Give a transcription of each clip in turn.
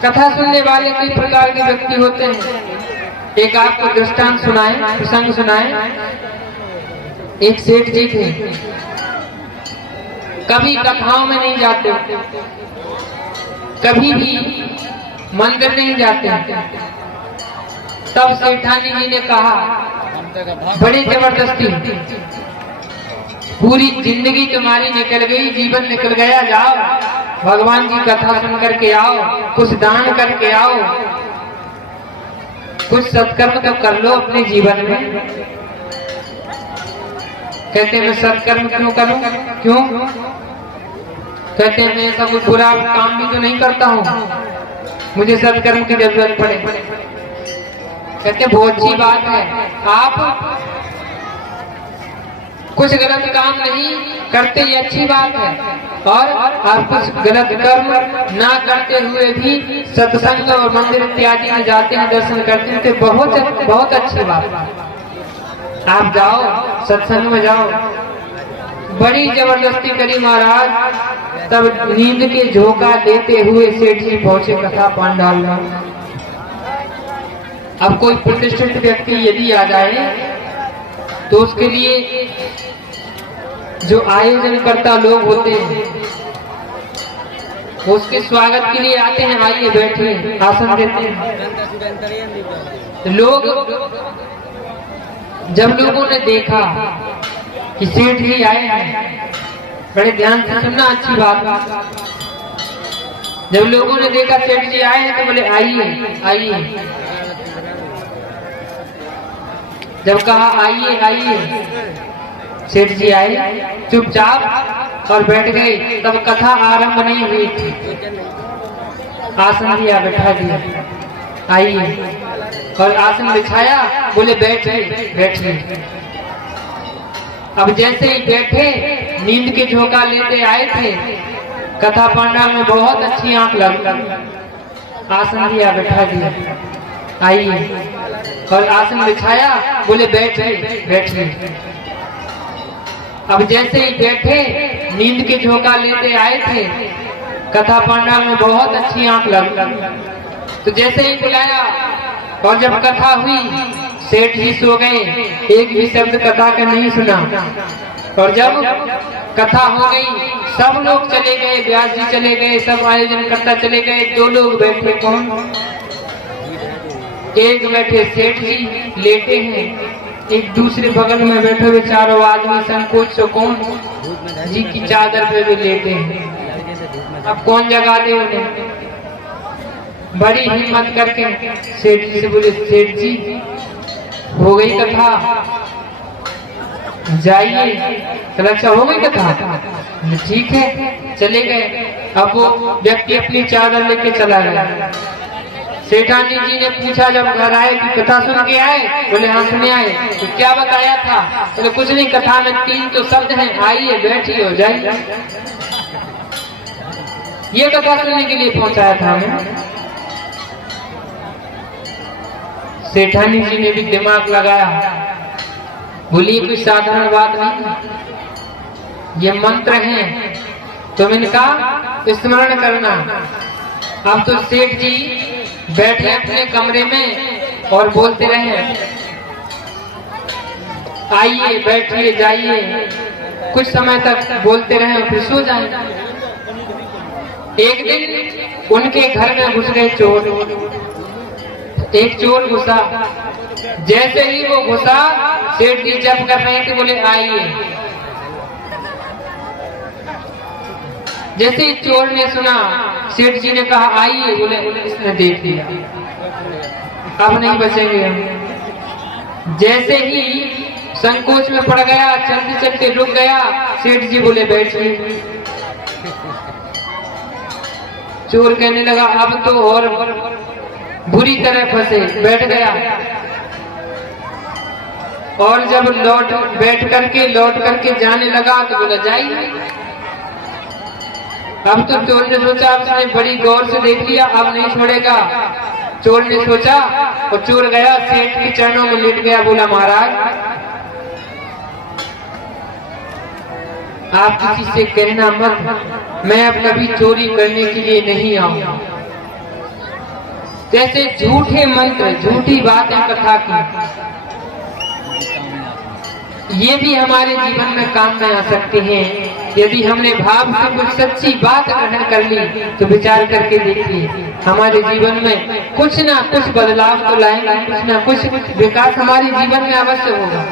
कथा सुनने वाले कई प्रकार के व्यक्ति होते हैं। एक आपको दृष्टांत सुनाए, प्रसंग सुनाए। एक सेठ जी थे, कभी कथाओं में नहीं जाते, कभी भी मंदिर नहीं जाते। तब सेठानी जी ने कहा, बड़ी जबरदस्ती, पूरी जिंदगी तुम्हारी निकल गई, जीवन निकल गया, जाओ भगवान की कथा सुन करके आओ, कुछ दान करके आओ, कुछ सत्कर्म तो कर लो अपने जीवन में। कहते मैं सत्कर्म क्यों करूं? क्यों? कहते मैं ऐसा कुछ बुरा काम भी तो नहीं करता हूं, मुझे सत्कर्म की जरूरत पड़े। कहते बहुत अच्छी बात है, आप कुछ गलत काम नहीं करते, ये अच्छी बात है, और आप कुछ गलत कर्म ना करते हुए भी सत्संग और मंदिर इत्यादि में जाते हैं, दर्शन करते हैं, तो बहुत अच्छी बात। आप जाओ, सत्संग में जाओ। बड़ी जबरदस्ती करी महाराज। तब नींद के झोंका देते हुए सेठ जी पहुंचे कथा पंडाल में। अब कोई प्रतिष्ठित व्यक्ति यदि आ जाए तो उसके लिए जो आयोजन करता लोग होते हैं वो उसके स्वागत के लिए आते हैं, आइए बैठिए, आसन देते हैं। लोग जब लोगों ने देखा कि सेठ जी आए हैं, बड़े ध्यान से सुनना, अच्छी बात। जब लोगों ने देखा सेठ जी आए हैं तो बोले आइए आइए। जब कहा आइए आइए, सेठ जी आए चुपचाप और बैठ गए। तब कथा आरंभ नहीं हुई थी। आसन दिया, बैठा दिया, आइए, और आसन बिछाया, बोले बैठिए बैठिए। अब जैसे ही बैठे, नींद के झोंका लेते आए थे, कथा पंडाल में बहुत अच्छी आंख लग। आसन दिया, बैठा दिया, आइए, और आसन बिछाया, बोले बैठिए बैठिए। अब जैसे ही बैठे, नींद के झोंका लेते आए थे, कथा पंडाल में बहुत अच्छी आंख लग। तो जैसे ही बुलाया और जब कथा हुई, सेठ जी सो गए, एक भी शब्द कथा का नहीं सुना। और जब कथा हो गई, सब लोग चले गए, व्यास जी चले गए, सब आयोजन करता चले गए। दो लोग बैठे, कौन? एक बैठे सेठ जी, लेटे हैं, एक दूसरे बगल में बैठे हुए चारों आदमी संकोच से कौन जी की चादर पे भी लेटे हैं। अब कौन जगा दे उन्हें? बड़ी हिम्मत करके सेठ जी से बोले, सेठ जी हो गई कथा, जाइए। चलो अच्छा, हो गई कथा, ठीक है, चले गए। अब वो व्यक्ति अपनी चादर लेके चला गया। सेठानी जी ने पूछा जब घर आए कि कथा सुन के आए? बोले हाँ सुने आए। तो क्या बताया था? बोले कुछ नहीं, कथा में 3 तो शब्द हैं, आइए बैठिए हो जाइए। ये कथा सुनने के लिए पहुंचाया था हमें। सेठानी जी ने भी दिमाग लगाया, बोली कोई साधारण बात नहीं, ये मंत्र हैं, तुम इनका स्मरण करना। अब तो सेठ जी बैठे अपने कमरे में और बोलते रहे, आइए बैठिए जाइए, कुछ समय तक बोलते रहे और फिर सो जाए। एक दिन उनके घर में घुस गए चोर। एक चोर घुसा, जैसे ही वो घुसा, सेठ जी जब कर रहे थे, बोले आइए। जैसे ही चोर ने सुना, सेठ जी ने कहा आइए, बोले इसने देख लिया, अब नहीं बचेंगे हम। जैसे ही संकोच में पड़ गया, चलते चलते रुक गया, सेठ जी बोले बैठिए। चोर कहने लगा अब तो और बुरी तरह फंसे, बैठ गया। और जब लौट करके जाने लगा तो बोला जाइए। अब तो चोर ने सोचा, अब इसने बड़ी गौर से देख लिया, अब नहीं छोड़ेगा। चोर ने सोचा और चोर गया, सेठ के चरणों में लेट गया, बोला महाराज आप किसी से कहना मत, मैं अब कभी चोरी करने के लिए नहीं आऊंगा। तो ऐसे झूठे मंत्र, झूठी बातें कथा की, ये भी हमारे जीवन में काम में आ सकते हैं। यदि हमने भाव से कुछ सच्ची बात ग्रहण कर ली तो विचार करके देखिए, हमारे जीवन में कुछ ना कुछ बदलाव तो लाएंगे, कुछ ना कुछ विकास हमारे जीवन में अवश्य होगा।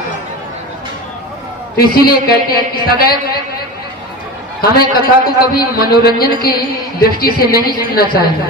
तो इसीलिए कहते हैं कि सदैव हमें कथा को कभी मनोरंजन की दृष्टि से नहीं सुनना चाहिए।